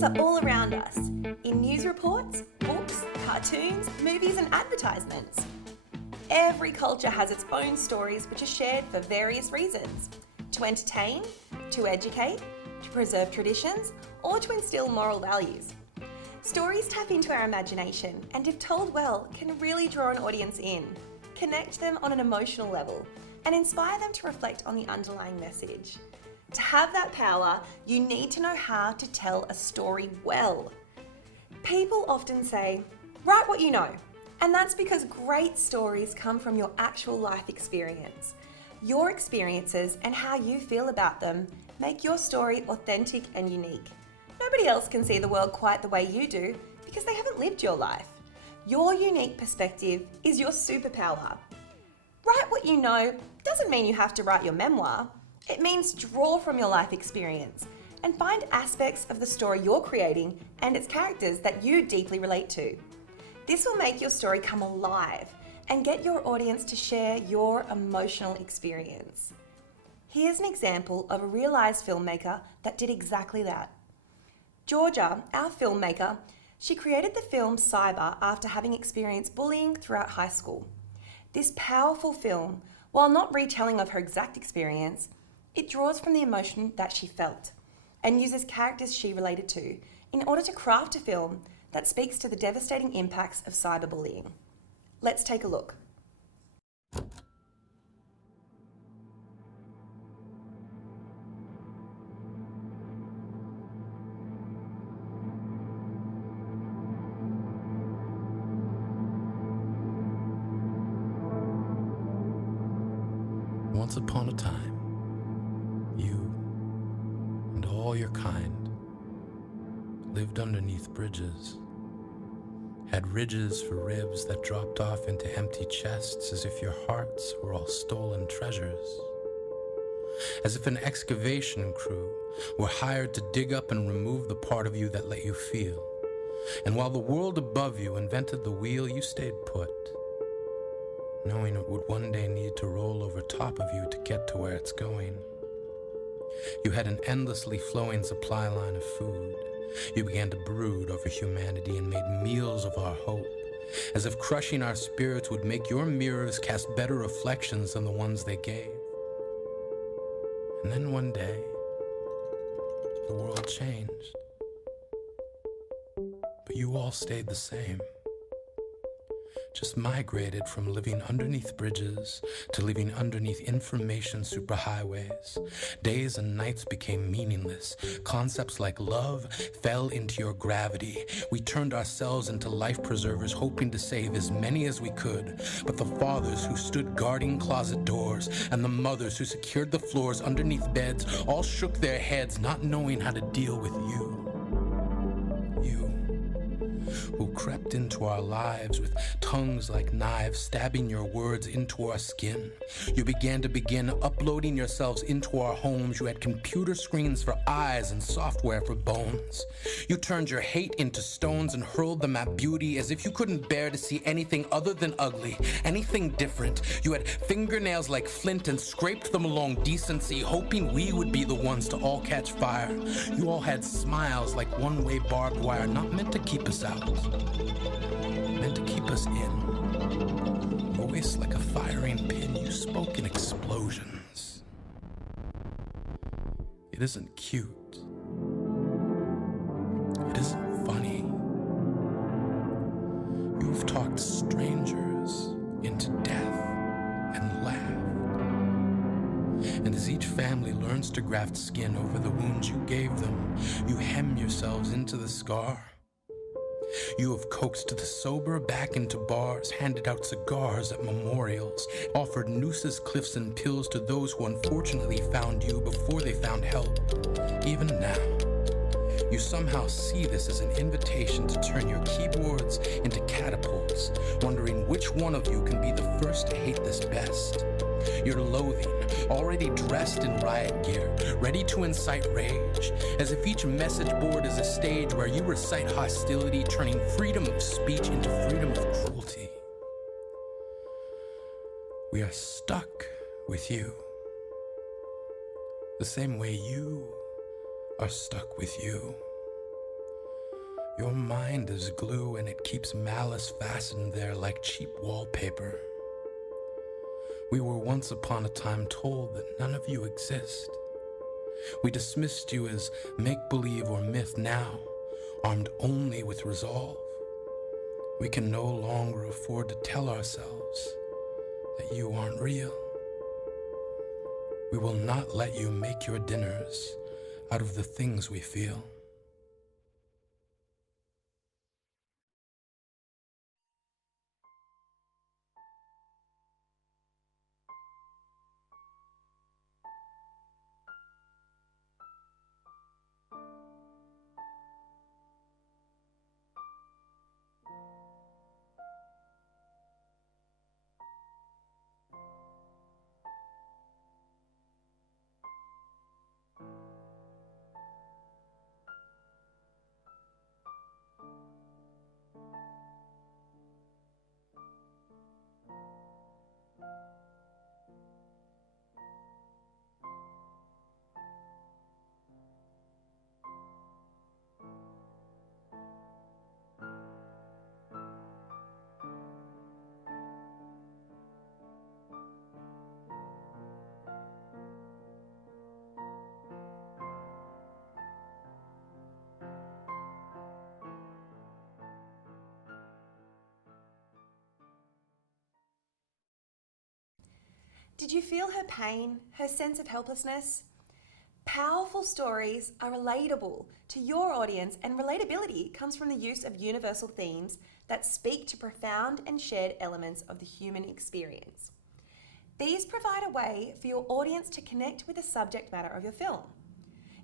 Stories are all around us, in news reports, books, cartoons, movies and advertisements. Every culture has its own stories which are shared for various reasons: to entertain, to educate, to preserve traditions, or to instill moral values. Stories tap into our imagination and, if told well, can really draw an audience in, connect them on an emotional level, and inspire them to reflect on the underlying message. To have that power, you need to know how to tell a story well. People often say, write what you know, and that's because great stories come from your actual life experience. Your experiences and how you feel about them make your story authentic and unique. Nobody else can see the world quite the way you do because they haven't lived your life. Your unique perspective is your superpower. Write what you know doesn't mean you have to write your memoir. It means draw from your life experience and find aspects of the story you're creating and its characters that you deeply relate to. This will make your story come alive and get your audience to share your emotional experience. Here's an example of a realised filmmaker that did exactly that. Georgia, our filmmaker, she created the film Cyber after having experienced bullying throughout high school. This powerful film, while not retelling of her exact experience, it draws from the emotion that she felt and uses characters she related to in order to craft a film that speaks to the devastating impacts of cyberbullying. Let's take a look. Once upon a time, you and all your kind lived underneath bridges, had ridges for ribs that dropped off into empty chests as if your hearts were all stolen treasures. As if an excavation crew were hired to dig up and remove the part of you that let you feel. And while the world above you invented the wheel, you stayed put, knowing it would one day need to roll over top of you to get to where it's going. You had an endlessly flowing supply line of food. You began to brood over humanity and made meals of our hope, as if crushing our spirits would make your mirrors cast better reflections than the ones they gave. And then one day, the world changed. But you all stayed the same. Just migrated from living underneath bridges to living underneath information superhighways. Days and nights became meaningless. Concepts like love fell into your gravity. We turned ourselves into life preservers, hoping to save as many as we could. But the fathers who stood guarding closet doors and the mothers who secured the floors underneath beds all shook their heads, not knowing how to deal with you. Who crept into our lives with tongues like knives, stabbing your words into our skin. You began uploading yourselves into our homes. You had computer screens for eyes and software for bones. You turned your hate into stones and hurled them at beauty as if you couldn't bear to see anything other than ugly, anything different. You had fingernails like flint and scraped them along decency, hoping we would be the ones to all catch fire. You all had smiles like one-way barbed wire, not meant to keep us out, meant to keep us in. Voice like a firing pin, you spoke in explosions. It isn't cute. It isn't funny. You've talked strangers into death and laughed. And as each family learns to graft skin over the wounds you gave them, you hem yourselves into the scar. You have coaxed the sober back into bars, handed out cigars at memorials, offered nooses, cliffs, and pills to those who unfortunately found you before they found help. Even now, you somehow see this as an invitation to turn your keyboards into catapults, wondering which one of you can be the first to hate this best. Your loathing, already dressed in riot gear, ready to incite rage, as if each message board is a stage where you recite hostility, turning freedom of speech into freedom of cruelty. We are stuck with you, the same way you are stuck with you. Your mind is glue and it keeps malice fastened there like cheap wallpaper. We were once upon a time told that none of you exist. We dismissed you as make-believe or myth. Now, armed only with resolve, we can no longer afford to tell ourselves that you aren't real. We will not let you make your dinners out of the things we feel. Did you feel her pain, her sense of helplessness? Powerful stories are relatable to your audience, and relatability comes from the use of universal themes that speak to profound and shared elements of the human experience. These provide a way for your audience to connect with the subject matter of your film.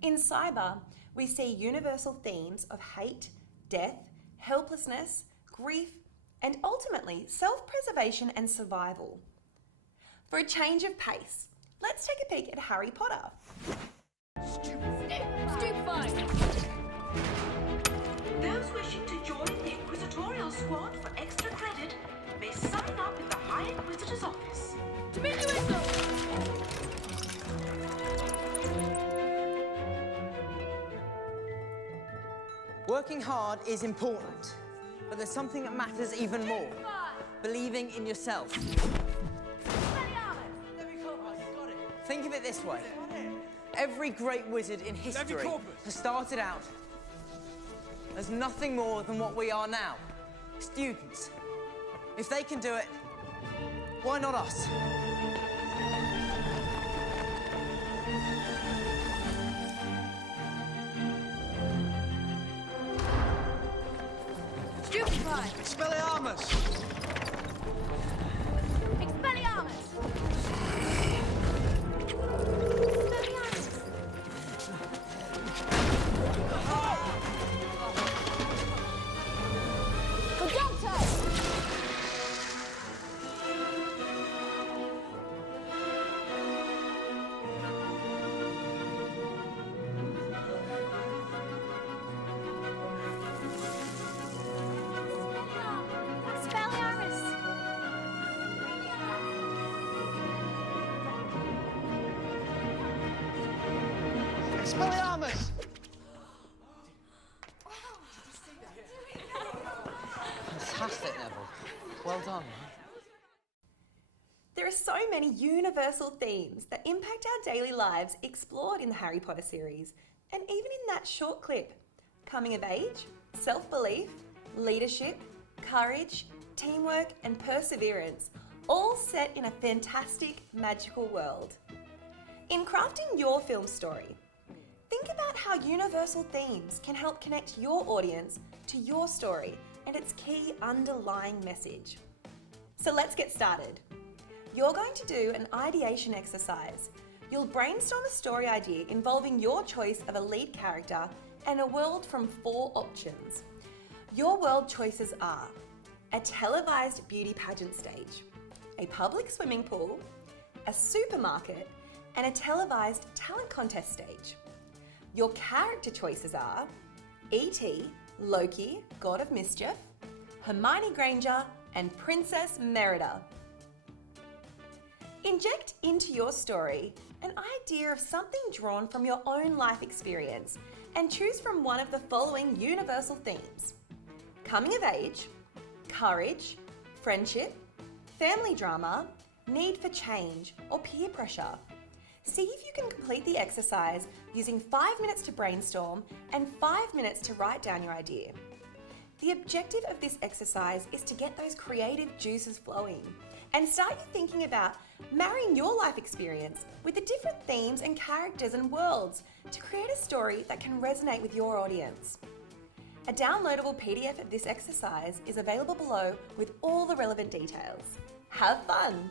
In Cyber, we see universal themes of hate, death, helplessness, grief, and ultimately self-preservation and survival. For a change of pace, let's take a peek at Harry Potter. Stupefying! Those wishing to join the Inquisitorial Squad for extra credit may sign up in the High Inquisitor's office. Diminuendo! Working hard is important, but there's something that matters even more. Believing in yourself. Think of it this way. Every great wizard in history has started out as nothing more than what we are now. Students. If they can do it, why not us? Stupefy! Expelliarmus! Expelliarmus! Expelliarmus! Fantastic, Neville. Well done. There are so many universal themes that impact our daily lives explored in the Harry Potter series, and even in that short clip. Coming of age, self-belief, leadership, courage, teamwork, and perseverance, all set in a fantastic, magical world. In crafting your film story, think about how universal themes can help connect your audience to your story and its key underlying message. So let's get started. You're going to do an ideation exercise. You'll brainstorm a story idea involving your choice of a lead character and a world from 4 options. Your world choices are a televised beauty pageant stage, a public swimming pool, a supermarket, and a televised talent contest stage. Your character choices are E.T., Loki, God of Mischief, Hermione Granger, and Princess Merida. Inject into your story an idea of something drawn from your own life experience and choose from one of the following universal themes: coming of age, courage, friendship, family drama, need for change, or peer pressure. See if you can complete the exercise using 5 minutes to brainstorm and 5 minutes to write down your idea. The objective of this exercise is to get those creative juices flowing and start you thinking about marrying your life experience with the different themes and characters and worlds to create a story that can resonate with your audience. A downloadable PDF of this exercise is available below with all the relevant details. Have fun!